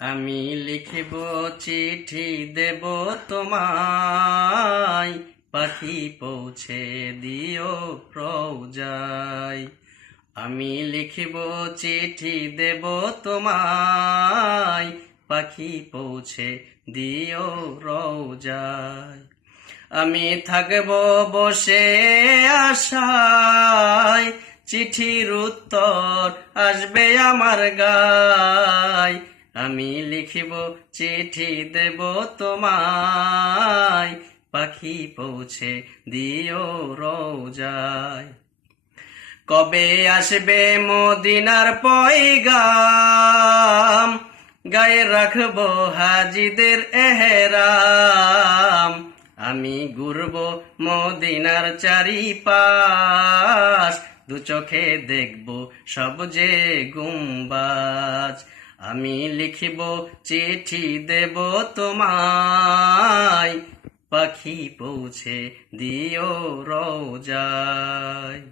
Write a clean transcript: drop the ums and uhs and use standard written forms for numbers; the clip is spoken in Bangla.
আমি লিখিব চিঠি দেব তোমায়, পাখি পৌঁছে দিও রওজায়। আমি লিখিব চিঠি দেব তোমায়, পাখি পৌঁছে দিও রওজায়। আমি থাকব বসে আশায়, চিঠির উত্তর আসবে আমার গায়। আমি লিখিব চিঠি দেব তোমায়, পাখি পৌঁছে দিও রওজায়। কবে আসবে মদিনার পয়গাম, গায়ে রাখবো হাজিদের এহরাম। আমি ঘুরব মদিনার চারিপাশ, দু চোখে দেখব সব যে গুম্বাজ। আমি লিখিব চিঠি দেব তোমায়, পাখি পৌঁছে দিও রওজায়।